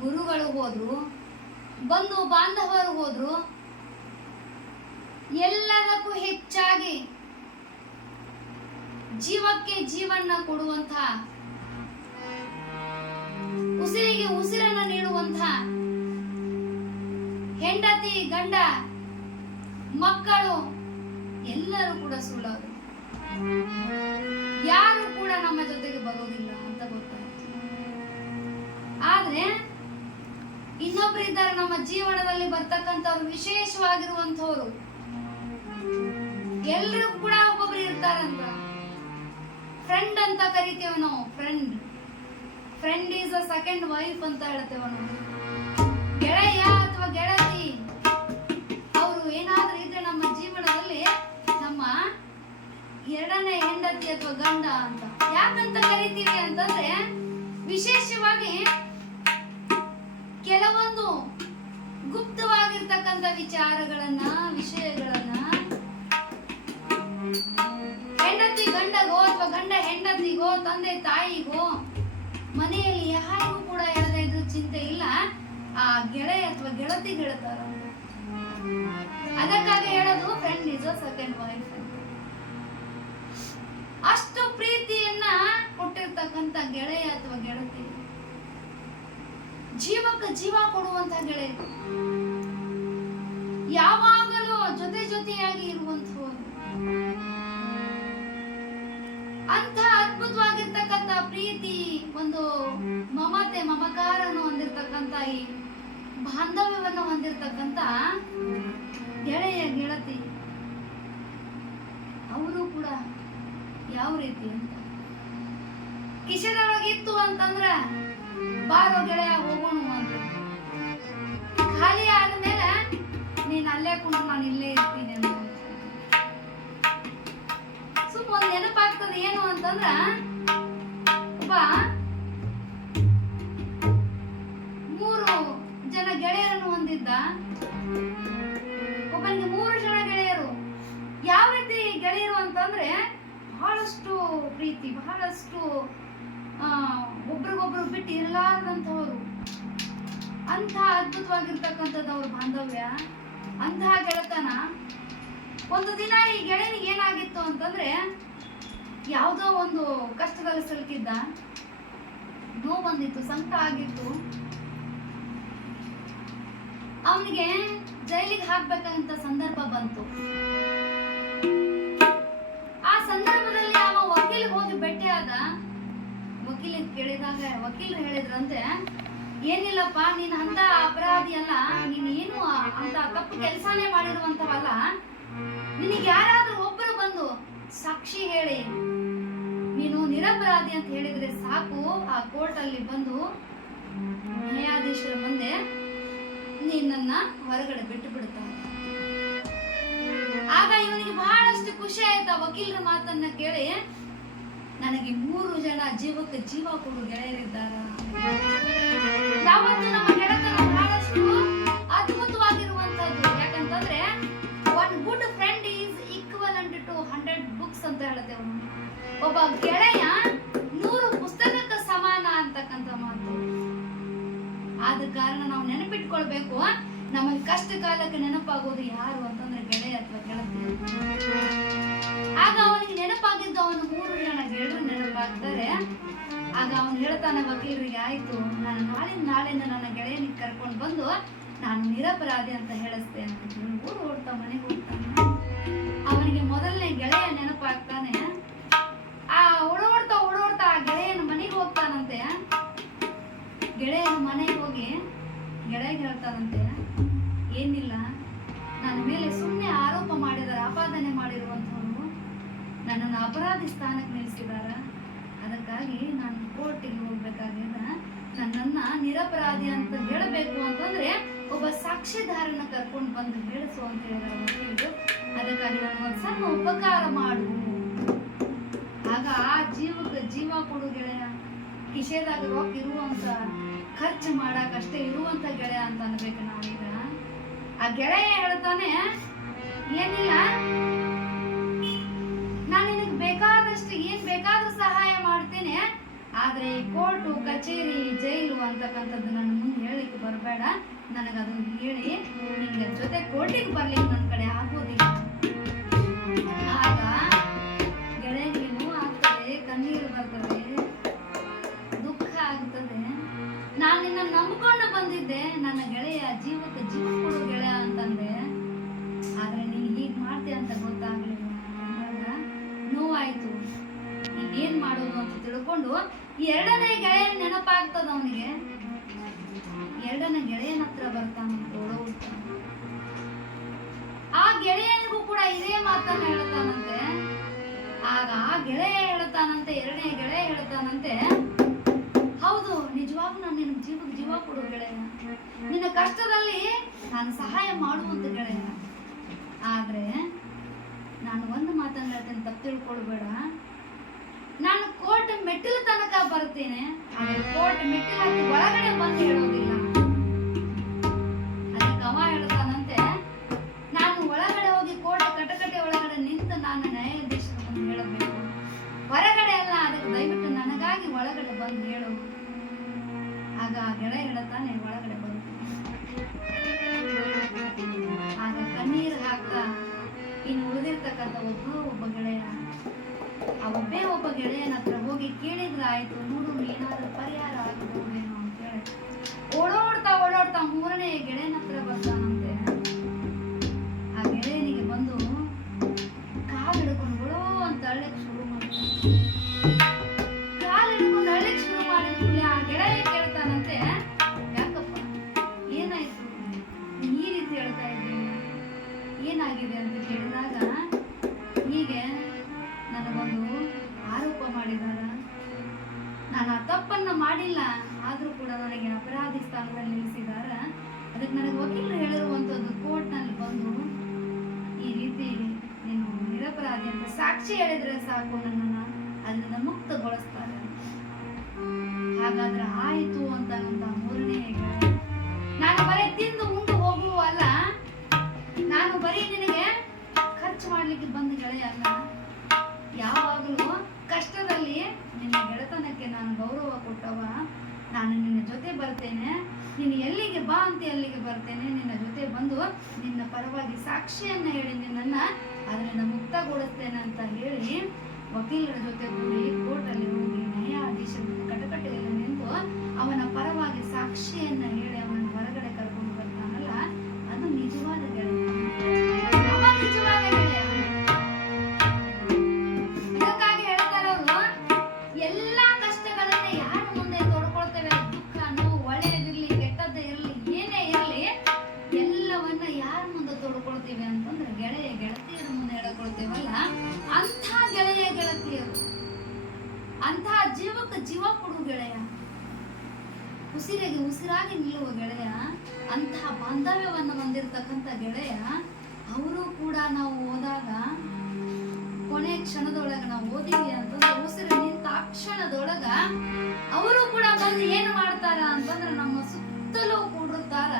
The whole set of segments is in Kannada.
ಹೋದ್ರು, ಬಂಧು ಬಾಂಧವರು ಹೋದ್ರು, ಎಲ್ಲದಕ್ಕೂ ಹೆಚ್ಚಾಗಿ ಜೀವಕ್ಕೆ ಜೀವನ್ನ ಕೊಡುವಂತ ಉಸಿರಿಗೆ ಉಸಿರನ್ನ ನೀಡುವಂತ ಹೆಂಡತಿ, ಗಂಡ, ಮಕ್ಕಳು ಎಲ್ಲರೂ ಕೂಡ ಸುಳ್ಳರು. ಯಾರು ಕೂಡ ನಮ್ಮ ಜೊತೆಗೆ ಬರೋದಿಲ್ಲ ಅಂತ ಗೊತ್ತಾಯ್ತು. ಆದ್ರೆ ಇನ್ನೊಬ್ರು ಇದ್ದಾರೆ ನಮ್ಮ ಜೀವನದಲ್ಲಿ ಬರ್ತಕ್ಕಂಥವ್ರು ವಿಶೇಷವಾಗಿರುವಂತವ್ರು ಎಲ್ರಿಗೂ ಕೂಡ ಒಬ್ಬೊಬ್ರು ಇರ್ತಾರಂತ. ಫ್ರೆಂಡ್ ಅಂತ ಕರಿತೇವೆ ನಾವು friend friend is a second wife ಅಂತ ಹೇಳ್ತೇವೆ ನಾವು. ಗೆಳೆಯ ಅಥವಾ ಗೆಳತಿ, ಅವರು ಏನಾದ್ರೂ ಇದ್ರೆ ನಮ್ಮ ಜೀವನದಲ್ಲಿ ನಮ್ಮ ಎರಡನೇ ಹೆಂಡತಿ ಅಥವಾ ಗಂಡ ಅಂತ. ಯಾಕಂತ ಕರಿತೀವಿ ಅಂತಂದ್ರೆ, ವಿಶೇಷವಾಗಿ ಕೆಲವೊಂದು ಗುಪ್ತವಾಗಿರ್ತಕ್ಕಂಥ ವಿಚಾರಗಳನ್ನ, ವಿಷಯಗಳನ್ನ ಹೆಂಡತಿ ಗಂಡಗೋ ಅಥವಾ ಗಂಡ ಹೆಂಡತಿಗೋ, ತಂದೆ ತಾಯಿಗೋ, ಮನೆಯಲ್ಲಿ ಯಾರಿಗೂ ಕೂಡ ಹೇಳದೇ ಇದ್ರು ಚಿಂತೆ ಇಲ್ಲ. ಆ ಗೆಳೆಯ ಅಥವಾ ಗೆಳತಿ ಗೆಳತಾರ. ಅದಕ್ಕಾಗಿ ಹೇಳೋದು ಫ್ರೆಂಡ್ ಇಸ್ ಸೆಕೆಂಡ್ ವೈಫ್ ಅಷ್ಟು ಪ್ರೀತಿಯನ್ನ ಕೊಟ್ಟಿರ್ತಕ್ಕಂಥ ಗೆಳೆಯ ಅಥವಾ ಗೆಳತಿ ಜೀವಕ್ಕೆ ಜೀವ ಕೊಡುವಂತ ಗೆಳೆ ಯಾವಾಗಲೂ ಜೊತೆ ಜೊತೆಯಾಗಿ ಇರುವಂತಹ ಅಂತ ಅದ್ಭುತವಾಗಿರ್ತಕ್ಕಂಥ ಪ್ರೀತಿ, ಒಂದು ಮಮತೆ, ಮಮಕಾರನ್ನು ಹೊಂದಿರತಕ್ಕಂಥ ಈ ಬಾಂಧವ್ಯವನ್ನು ಹೊಂದಿರತಕ್ಕಂಥ ಗೆಳೆಯ, ಗೆಳತಿ ಅವರು ಕೂಡ ಯಾವ ರೀತಿ ಅಂತ. ಕಿಶನೊಳಗಿತ್ತು ಅಂತಂದ್ರ ಬಾರೋ ಗೆಳೆಯ ಹೋಗೋಣ ಅಂತ. ಖಾಲಿ ಆದ್ಮೇಲೆ ನೀನ್ ಅಲ್ಲೇ ಕುಂಡು ನಾನು ಇಲ್ಲೇ ಇರ್ತೀನಿ ಅಂತ. ಸುಮ್ಮ ಒಂದ್ ನೆನಪಾಗ್ತದೆ ಏನು ಅಂತಂದ್ರ, ಒಬ್ಬ ಮೂರು ಜನ ಗೆಳೆಯರನ್ನು ಹೊಂದಿದ್ದ. ಒಬ್ಬನಿಗೆ ಮೂರು ಜನ ಗೆಳೆಯರು. ಯಾವ ರೀತಿ ಗೆಳೆಯರು ಅಂತಂದ್ರೆ ಬಹಳಷ್ಟು ಪ್ರೀತಿ, ಬಹಳಷ್ಟು ಒಬ್ರಿಗೊಬ್ರು ಬಿಟ್ಟು ಇರಲಾರ್ದಂಥವ್ರು. ಅಂಥ ಅದ್ಭುತವಾಗಿರ್ತಕ್ಕಂಥದ್ದು ಅವ್ರ ಬಾಂಧವ್ಯ. ಅಂತಹ ಗೆಳೆತನ. ಒಂದು ದಿನ ಈ ಗೆಳೆಯನಿಗೆ ಏನಾಗಿತ್ತು ಅಂತಂದ್ರೆ, ಯಾವುದೋ ಒಂದು ಕಷ್ಟದಲ್ಲಿ ಸಿಲುಕಿದ್ದ. ನೋವು ಬಂದಿತ್ತು, ಸಂಕಟ ಆಗಿತ್ತು. ಅವನಿಗೆ ಜೈಲಿಗೆ ಹಾಕ್ಬೇಕಂತ ಸಂದರ್ಭ ಬಂತು. ಆ ಸಂದರ್ಭದಲ್ಲಿ ಅವ ವಕೀಲ್ ಹೋಗಿ ಭೇಟಿಯಾದ ವಕೀಲ ಕೇಳಿದಾಗ ವಕೀಲರು ಹೇಳಿದ್ರಂತೆ, ಏನಿಲ್ಲಪ್ಪ, ನೀನ್ ಅಂತ ಅಪರಾಧಿ ಅಲ್ಲ, ನೀನ್ ಏನು ಅಂತ ತಪ್ಪು ಕೆಲಸನೇ ಮಾಡಿರುವಂತವಲ್ಲ ನಿನಗೆ ಯಾರಾದ್ರೂ ಒಬ್ಬರು ಬಂದು ಸಾಕ್ಷಿ ಹೇಳಿ, ನೀನು ನಿರಪರಾಧಿ ಅಂತ ಹೇಳಿದ್ರೆ ಸಾಕು, ಆ ಕೋರ್ಟ್ ಅಲ್ಲಿ ಬಂದು ನ್ಯಾಯಾಧೀಶರ ಮುಂದೆ ನಿನ್ನನ್ನ ಹೊರಗಡೆ ಬಿಟ್ಟು ಬಿಡುತ್ತಾರೆ ಆಗ ಇವನಿಗೆ ಬಹಳಷ್ಟು ಖುಷಿ ಆಯ್ತಾ ವಕೀಲರ ಮಾತನ್ನ ಕೇಳಿ. ನನಗೆ ಮೂರು ಜನ ಜೀವಕ್ಕೆ ಜೀವ ಕೊಡು ಗೆಳೆಯರಿದ್ದಾರ. ಯಾವತ್ತು ನಮ್ಮ ಬಹಳಷ್ಟು one good friend is to hundred books ಅಂತ. ಒಬ್ಬ ಗೆಳೆಯ ನೂರು ಪುಸ್ತಕಕ್ಕೆ ಸಮಾನ ಅಂತಕ್ಕಂಥ ಮಾತು. ಆದ ಕಾರಣ ನಾವು ನೆನಪಿಟ್ಕೊಳ್ಬೇಕು, ನಮಗೆ ಕಷ್ಟ ಕಾಲಕ್ಕೆ ನೆನಪಾಗೋದು ಯಾರು ಅಂತಂದ್ರೆ ಗೆಳೆಯ ಅಥವಾ ಗೆಳತಿ ಆಗ ಅವನಿಗೆ ನೆನಪಾಗಿದ್ದು ಅವನು ಮೂರು ಜನ ನೆನಪಾಗ್ತಾರೆ ಆಗ ಅವನು ಹೇಳ್ತಾನೆ ವಕೀಲರಿಗೆ ಆಯ್ತು. ನಾನು ನಾಳಿನ ನಾಳೆಯಿಂದ ನನ್ನ ಗೆಳೆಯನಿಗೆ ಕರ್ಕೊಂಡು ಬಂದು ನಾನು ನಿರಪರಾಧಿ ಅಂತ ಹೇಳಿಸ್ತೇನೆ ಅಂತ ಊರು ಓಡ್ತಾ ಮನೆಗೆ ಹೋಗ್ತಾನೆ. ಅವನಿಗೆ ಮೊದಲನೇ ಗೆಳೆಯ ನೆನಪಾಗ್ತಾನೆ. ಆ ಓಡೋಡ್ತಾ ಓಡೋಡ್ತಾ ಆ ಗೆಳೆಯನ ಮನೆಗೆ ಹೋಗ್ತಾನಂತೆ. ಗೆಳೆಯನ ಮನೆಗೆ ಹೋಗಿ ಗೆಳೆಯಗೆ ಹೇಳ್ತಾನಂತೆ, ಏನಿಲ್ಲ. ನನ್ನ ಮೇಲೆ ಸುಮ್ಮನೆ ಆರೋಪ ಮಾಡಿದಾರೆ, ಆಪಾದನೆ ಮಾಡಿರುವಂಥವ್ರು. ನನ್ನನ್ನು ಅಪರಾಧಿ ಸ್ಥಾನಕ್ಕೆ ನಿಲ್ಲಿಸಿದಾರ. ಅದಕ್ಕಾಗಿ ನಾನು ಕೋರ್ಟಿಗೆ ಹೋಗ್ಬೇಕಾಗಿದ್ದ ನನ್ನನ್ನ ನಿರಪರಾಧಿ ಅಂತ ಹೇಳಬೇಕು ಅಂತಂದ್ರೆ ಒಬ್ಬ ಸಾಕ್ಷಿದಾರನ ಕರ್ಕೊಂಡು ಬಂದು ಹೇಳಿಸು ಅಂತ ಹೇಳಿದ್ರು ಅದಕ್ಕಾಗಿ ನಾನು ಒಂದು ಸಣ್ಣ ಉಪಕಾರ ಮಾಡು. ಆಗ ಆ ಜೀವಕ್ಕೆ ಜೀವ ಕೊಡು ಗೆಳೆಯ. ಕಿಶೆದಾಗ ಇರುವಂತ ಖರ್ಚು ಮಾಡಕ್ ಅಷ್ಟೇ ಇರುವಂತ ಗೆಳೆಯ ಅಂತ ಅನ್ಬೇಕು ನಾವೀಗ. ಆ ಗೆಳೆಯ ಹೇಳ್ತಾನೆ, ಏನಿಲ್ಲ ಆದ್ರೆ ಕೋರ್ಟು, ಕಚೇರಿ, ಜೈಲು ಅಂತಕ್ಕಂಥದ್ದು ನನ್ನ ಮುಂದೆ ಹೇಳಲಿಕ್ಕೆ ಬರಬೇಡ. ನನಗದು ಹೇಳಿ ನಿಂಗೆ ಜೊತೆ ಕೋರ್ಟಿಗೆ ಬರಲಿಕ್ಕೆ ನನ್ನ ಕಡೆ ಆಗೋದಿಲ್ಲ. ಆಗ ಗೆಳೆಯ ನೀವು ಆಗ್ತದೆ, ಕಣ್ಣೀರು ಬರ್ತದೆ, ದುಃಖ ಆಗ್ತದೆ. ನಾನು ನಿನ್ನ ನಂಬ್ಕೊಂಡು ಬಂದಿದ್ದೆ. ನನ್ನ ಗೆಳೆಯ ಜೀವಕ್ಕೆ ಜೀವ ಕೊಡು ಗೆಳೆಯ ಅಂತಂದೆ. ಆದರೆ ನೀನು ಹೀಗೆ ಮಾಡ್ತೀಯ ಅಂತ ಗೊತ್ತಾಗ್ಲಿಲ್ಲ. ನೋವಾಯಿತು ನೋವಾಯ್ತು. ಈಗ ಏನ್ ಮಾಡೋದು? ತಿಳ್ಕೊಂಡು ಎರಡನೇ ಗೆಳೆಯ ನೆನಪಾಗ್ತದ ಅವನಿಗೆ? ಎರಡನೇ ಗೆಳೆಯನ ಹತ್ರ ಬರ್ತಾನಂತ ಆ ಗೆಳೆಯನಿಗೂ ಕೂಡ ಇದೇ ಮಾತನ್ನ ಹೇಳ್ತಾನಂತೆ. ಆಗ ಆ ಗೆಳೆಯ ಹೇಳ್ತಾನಂತೆ, ಎರಡನೇ ಗೆಳೆಯ ಹೇಳ್ತಾನಂತೆ, ಹೌದು, ನಿಜವಾಗ್ಲೂ ನಾನು ನಿನ್ನ ಜೀವಕ್ಕೆ ಜೀವ ಕೊಡು ಗೆಳೆಯ. ನಿನ್ನ ಕಷ್ಟದಲ್ಲಿ ನಾನು ಸಹಾಯ ಮಾಡುವಂತ ಗೆಳೆಯ. ಆದ್ರೆ ನಾನು ಒಂದು ಮಾತನ್ನ ಹೇಳ್ತೇನೆ, ತಪ್ಪು ತಿಳ್ಕೊಳ್ಬೇಡ. ನಾನು ಕೋರ್ಟ್ ಮೆಟ್ಟಿಲು ತನಕ ಬರ್ತೇನೆ ಕೋರ್ಟ್ ಮೆಟ್ಟಿಲು ಒಳಗಡೆ ಬಂದು ಹೇಳೋದಿಲ್ಲ ಹಾಗಾದ್ರೆ ಆಯಿತು ಅಂತ ನನ್ನ ಮೂರನೇ. ನಾನು ಬರೀ ತಿಂದು ಮುಂದೆ ಹೋಗುವಲ್ಲ ನಾನು ಬರೀ ನಿನಗೆ ಖರ್ಚು ಮಾಡ್ಲಿಕ್ಕೆ ಬಂದ ಗೆಳೆಯ ಅಲ್ಲ. ಯಾವಾಗಲೂ ಕಷ್ಟದಲ್ಲಿ ನಿನ್ನ ಗೆಳೆತನಕ್ಕೆ ನಾನು ಗೌರವ ಕೊಟ್ಟವ. ನಾನು ನಿನ್ನ ಜೊತೆ ಬರ್ತೇನೆ. ನೀನು ಎಲ್ಲಿಗೆ ಬಾ ಅಂತ ಎಲ್ಲಿಗೆ ಬರ್ತೇನೆ. ನಿನ್ನ ಜೊತೆ ಬಂದು ನಿನ್ನ ಪರವಾಗಿ ಸಾಕ್ಷಿಯನ್ನ ಹೇಳಿ ನಿನ್ನನ್ನ ಅದರಿಂದ ಮುಕ್ತಗೊಳಿಸ್ತೇನೆ ಅಂತ ಹೇಳಿ ವಕೀಲರ ಜೊತೆ ಕೋರ್ಟ್ ಕೋರ್ಟಲ್ಲಿ ಹೋಗಿ ನ್ಯಾಯಾಧೀಶರನ್ನು ಕಟಕಟೆಯಲ್ಲಿ ಅವನ ಪರವಾಗಿ ಸಾಕ್ಷಿಯನ್ನ ಹೇಳಿ ಅಂತಂದ್ರೆ ನಮ್ಮ ಸುತ್ತಲೂ ಕೂಡಿರ್ತಾರ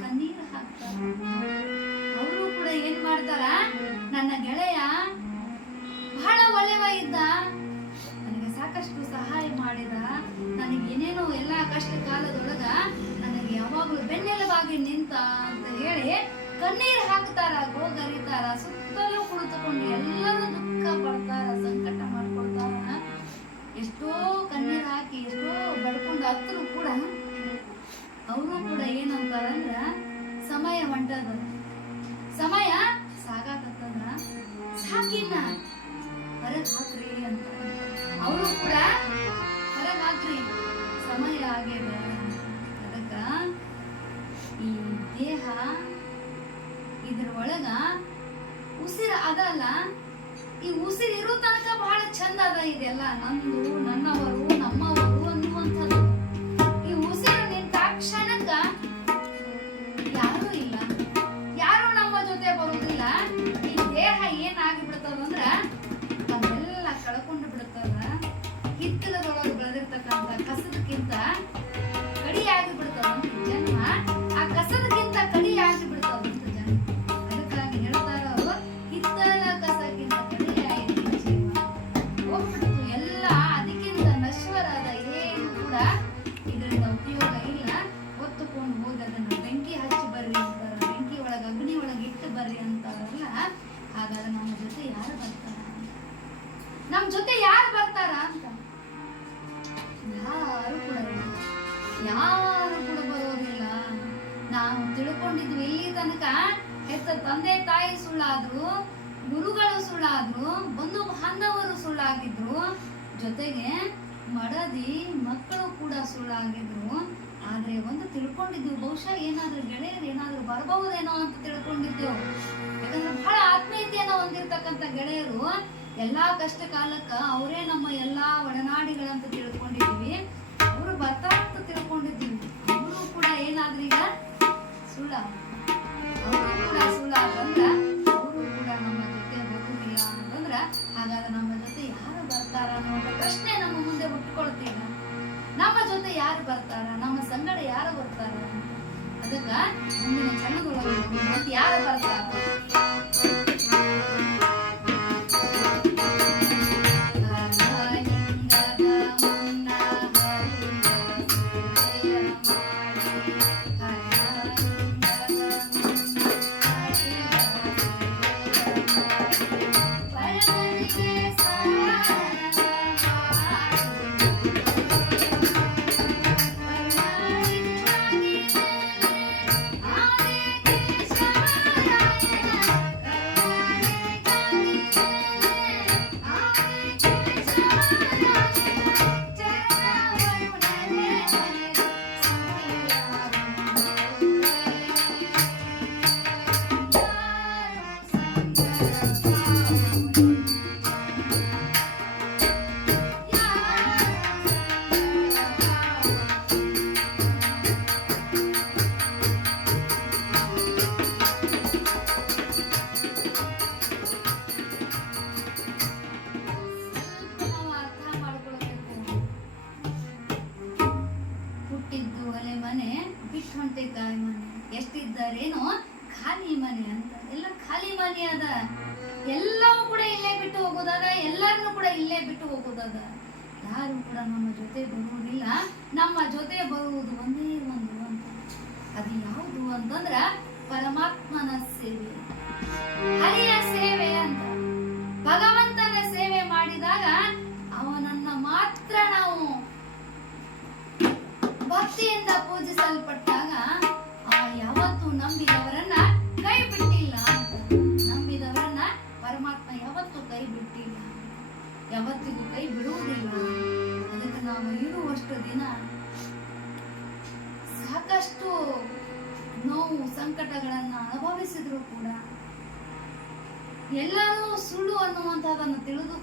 ಕಣ್ಣೀರು ಹಾಕ್ತಾರ. ಅವರು ಕೂಡ ಏನ್ ಮಾಡ್ತಾರ? ನನ್ನ ಗೆಳೆಯ ಬಹಳ ಒಳ್ಳೆವ ಇದ್ದ ನನಗೆ ಸಾಕಷ್ಟು ಸಹಾಯ ಮಾಡಿದ. ನನಗೆ ಏನೇನೋ ಎಲ್ಲ ಕಷ್ಟ ಕಾಲದೊಳಗ ನನಗೆ ಯಾವಾಗಲೂ ಬೆನ್ನೆಲುಬಾಗಿ ನಿಂತ ಅಂತ ಹೇಳಿ ಕಣ್ಣೀರು ಹಾಕ್ತಾರ, ಗೋಗರಿತಾರ, ಸುತ್ತಲೂ ಕುಳಿತುಕೊಂಡು ಎಲ್ಲರೂ ದುಃಖ ಪಡ್ತಾರ, ಸಂಕಟ ಮಾಡ್ಕೊಳ್ತಾರ ಎಷ್ಟೋ ಹತ್ತರು ಕೂಡ ಅವರು ಕೂಡ ಏನಂತಾರಂದ್ರ ಸಮಯ ಹೊಂಟದ ಸಮಯ ಸಾಕಾಕತ್ತದ ಸಾಕಿನ್ನ ಹೊರಗ್ ಹಾಕ್ರಿ ಅಂತ. ಅವರು ಕೂಡ ಹೊರಗ್ ಹಾಕ್ರಿ ಸಮಯ ಆಗ್ಯದ ಅದಕ್ಕ ಈ ದೇಹ ಇದ್ರ ಒಳಗ ಉಸಿರು ಅದಲ್ಲ ಈ ಉಸಿರ್ ಇರೋ ತನಕ ಬಹಳ ಚಂದ ಅದ ಇದೆಲ್ಲ. ನಾವು ತಿಳ್ಕೊಂಡಿದ್ವಿ ಇಲ್ಲಿ ತನಕ ಹೆತ್ತ ತಂದೆ ತಾಯಿ ಸುಳ್ಳಾದ್ರು, ಗುರುಗಳು ಸುಳ್ಳಾದ್ರು ಬಂಧು ಬಾಂಧವರು ಸುಳ್ಳಾಗಿದ್ರು, ಜೊತೆಗೆ ಮಡದಿ ಮಕ್ಕಳು ಕೂಡ ಸುಳ್ಳಾಗಿದ್ರು. ಆದ್ರೆ ಒಂದು ತಿಳ್ಕೊಂಡಿದ್ವಿ ಬಹುಶಃ ಏನಾದ್ರೂ ಗೆಳೆಯರು ಏನಾದ್ರೂ ಬರಬಹುದೇನೋ ಅಂತ ತಿಳ್ಕೊಂಡಿದ್ದೆವು ಯಾಕಂದ್ರೆ ಬಹಳ ಆತ್ಮೀಯತೆಯನ್ನ ಹೊಂದಿರ್ತಕ್ಕಂಥ ಗೆಳೆಯರು ಎಲ್ಲಾ ಕಷ್ಟ ಕಾಲಕ್ಕ ಅವರೇ ನಮ್ಮ ಎಲ್ಲಾ ಒಡನಾಡಿಗಳಂತ ತಿಳ್ಕೊಂಡಿದ್ವಿ ಬರ್ತಾರ ಅಂತ ತಿಳ್ಕೊಂಡಿದ್ದೀನಿ. ಅವರು ಕೂಡ ಏನಾದ್ರೂ ಈಗ ಸುಳ್ಳ. ಅವರು ಕೂಡ ಸುಳ್ಳ ಅಂತಂದ್ರ ಅವರು ಕೂಡ ನಮ್ಮ ಜೊತೆ ಬರುವುದಿಲ್ಲ ಅಂತಂದ್ರ ಹಾಗಾದ್ರೆ ನಮ್ಮ ಜೊತೆ ಯಾರು ಬರ್ತಾರ ಅನ್ನೋ ಪ್ರಶ್ನೆ ನಮ್ಮ ಮುಂದೆ ಹುಟ್ಕೊಳ್ತೀಗ ನಮ್ಮ ಜೊತೆ ಯಾರು ಬರ್ತಾರ? ನಮ್ಮ ಸಂಗಡ ಯಾರು ಬರ್ತಾರ ಅದಕ್ಕ ಮುಂದಿನ ಕ್ಷಣದೊಳಗೆ ಯಾರು ಬರ್ತಾರ?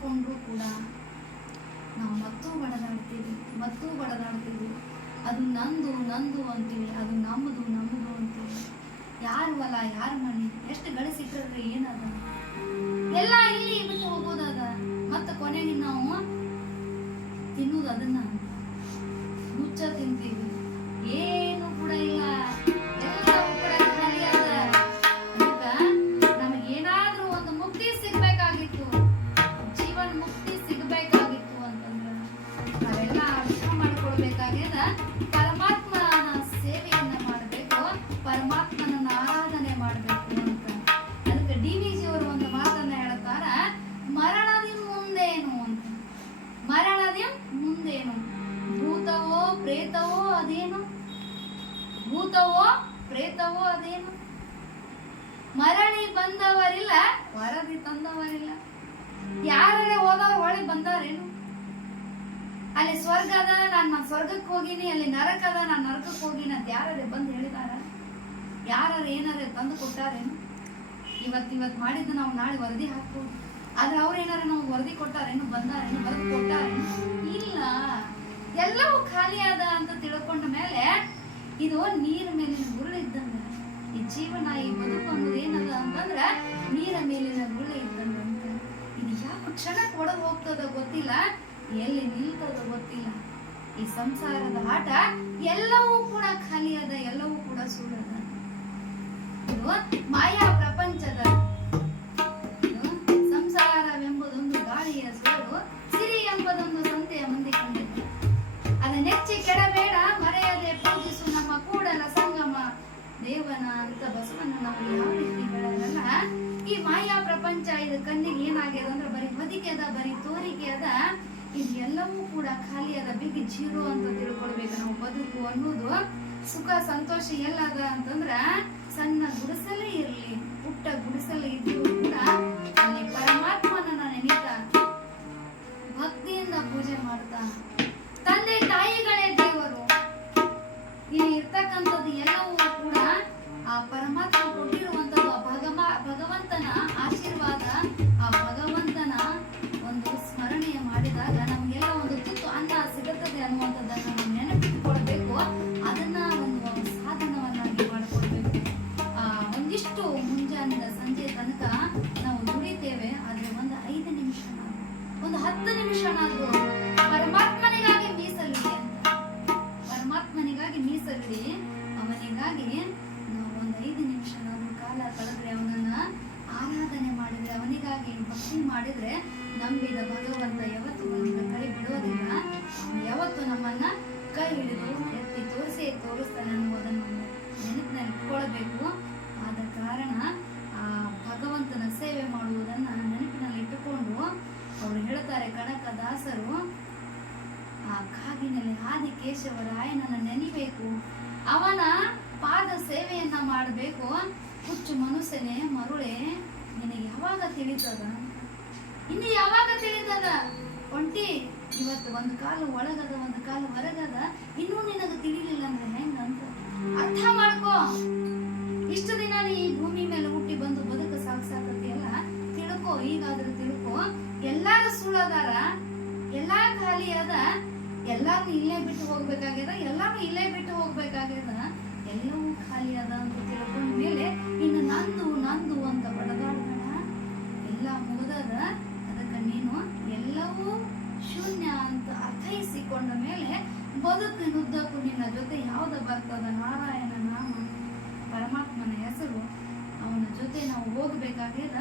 ಅನ್ನುವಂಥದ್ದನ್ನು ಕೂಡ ನಾವು ಮತ್ತೂ ಬಡದಾಡ್ತೀವಿ ಮತ್ತೂ ಬಡದಾಡ್ತೀವಿ. ಅದು ನಂದು ನಂದು ಅಂತೀವಿ, ಅದು ನಮ್ಮದು ನಮ್ಮದು ಅಂತೀವಿ. ಯಾರು ಹೊಲ, ಯಾರ ಮನೆ, ಎಷ್ಟು ಗಳಿಸಿಟ್ಟರೆ ಏನದ? ಎಲ್ಲ ಇಲ್ಲಿ ಬಿಟ್ಟು ಹೋಗೋದದ. ಮತ್ತೆ ಕೊನೆಗೆ ನಾವು ತಿನ್ನೋದು ಅದನ್ನ. ಮುಚ್ಚ ತಿಂತೀವಿ. ಏನು ಕೂಡ ಇಲ್ಲ. ಪ್ರೇತವೋ ಅದೇನು? ಮರಳಿ ಬಂದವರಿಲ್ಲ, ವರದಿ ತಂದವರಿಲ್ಲ. ಯಾರೇ ಹೋದವ್ರು ಹೊಳಿ ಬಂದವರೇನು? ಅಲ್ಲಿ ಸ್ವರ್ಗ ಅದ ನಾನು ಸ್ವರ್ಗಕ್ಕೆ ಹೋಗಿನಿ, ಅಲ್ಲಿ ನರಕ ಅದ ನಾನು ನರಕಕ್ಕೆ ಹೋಗಿನಿ ಅಂತ ಯಾರೇ ಬಂದು ಹೇಳಿದಾರ? ಯಾರು ಏನಾರ ತಂದು ಕೊಟ್ಟಾರೇನು? ಇವತ್ತು ಇವತ್ತು ಮಾಡಿದ್ದು ನಾವು ನಾಳೆ ವರದಿ ಹಾಕ್ಬೋದು. ಆದ್ರೆ ಅವ್ರು ಏನಾರ ನಾವು ವರದಿ ಕೊಟ್ಟಾರೇನು, ಬಂದಾರೇನು, ಬರೆದು ಕೊಟ್ಟಾರೇನು? ಇಲ್ಲ. ಎಲ್ಲವೂ ಖಾಲಿ ಅದ ಅಂತ ತಿಳ್ಕೊಂಡ ಮೇಲೆ ಇದು ನೀರ ಮೇಲಿನ ಗುರುಳು ಇದ್ದಂಗ. ಈ ಜೀವನ, ಈ ಬದುಕು ಅನ್ನೋದು ಏನದ ಅಂತಂದ್ರ ನೀರ ಮೇಲಿನ ಗುರುಳು ಇದ್ದಂಗ ಅಂತ ಇದು ಯಾವ ಕ್ಷಣಕ್ಕೆ ಒಡೆದು ಹೋಗ್ತದ ಗೊತ್ತಿಲ್ಲ. ಎಲ್ಲಿ ನಿಲ್ತದ ಗೊತ್ತಿಲ್ಲ. ಈ ಸಂಸಾರದ ಆಟ ಎಲ್ಲವೂ ಕೂಡ ಖಾಲಿ ಅದ ಎಲ್ಲವೂ ಕೂಡ ಸುಳ್ಳದ ಇದು ಮಾಯಾ ಪ್ರಪಂಚದ ದೇವನ ಅಂತ ಬಸವನ್ನ ನಾವು ಯಾವ ರೀತಿ ಈ ಮಾಯಾ ಪ್ರಪಂಚ ಇದು ಕಣ್ಣಿಗೆ ಏನಾಗ್ಯದ ಅಂದ್ರೆ ಬರೀ ಹೊದಿಕೆ ಅದ, ಬರೀ ತೋರಿಕೆ ಅದ ಇದು ಎಲ್ಲವೂ ಕೂಡ ಖಾಲಿ ಅದ, ಬಿಗ್ ಜೀರೋ ಅಂತ ತಿಳ್ಕೊಳ್ಬೇಕು ನಾವು ಬದುಕು ಅನ್ನೋದು. ಸುಖ, ಸಂತೋಷ ಎಲ್ಲದ ಅಂತಂದ್ರ ಸಣ್ಣ ಗುಡಿಸಲೇ ಇರಲಿ, ಪುಟ್ಟ ಗುಡಿಸಲೇ ಇದ್ರೂ ಆ ಮನುಷ್ಯನೇ, ಮರುಳೆ, ನಿನಗೆ ಯಾವಾಗ ತಿಳಿತದ ಇನ್ನು ಯಾವಾಗ ತಿಳಿತದ ಒಂಟಿ, ಇವತ್ತು ಒಂದು ಕಾಲು ಒಳಗದ, ಒಂದು ಕಾಲು ಹೊರಗದ, ಇನ್ನೂ ನಿನಗೆ ತಿಳಿಲಿಲ್ಲ ಅಂದ್ರೆ ಹೆಂಗ ಅಂತ ಅರ್ಥ ಮಾಡ್ಕೋ. ಇಷ್ಟು ದಿನ ನೀ ಈ ಭೂಮಿ ಮೇಲೆ ಹುಟ್ಟಿ ಬಂದು ಬದುಕ ಸಾಕ್ ಸಾಕತಿಯಲ್ಲ ತಿಳ್ಕೊ, ಈಗಾದ್ರೂ ತಿಳ್ಕೊ. ಎಲ್ಲಾರು ಸುಳ್ಳದಾರ, ಎಲ್ಲಾ ಖಾಲಿ ಅದ ಎಲ್ಲಾರು ಇಲ್ಲೇ ಬಿಟ್ಟು ಹೋಗ್ಬೇಕಾಗ್ಯದ ಎಲ್ಲಾರು ಇಲ್ಲೇ ಬಿಟ್ಟು ಹೋಗ್ಬೇಕಾಗ್ಯದ, ಎಲ್ಲವೂ ಖಾಲಿ ಅದ ಅಂತ ತಿಳ್ಕೊಂಡ ಮೇಲೆ ಇನ್ನು ನಂದು ನಂದು ಅಂತ ಬಡದಾಡ್ಬೇಡ. ಎಲ್ಲ ಮುಗಿದಾಗ ಅದಕ್ಕೆ ನೀನು ಎಲ್ಲವೂ ಶೂನ್ಯ ಅಂತ ಅರ್ಥೈಸಿಕೊಂಡ ಮೇಲೆ ಬದುಕಿನುದ್ದಕ್ಕೂ ನಿನ್ನ ಜೊತೆ ಯಾವ್ದ ಬರ್ತದ? ನಾರಾಯಣ ನಾಮ. ಪರಮಾತ್ಮನ ಹೆಸರು. ಅವನ ಜೊತೆ ನಾವು ಹೋಗ್ಬೇಕಾಗ್ಯದ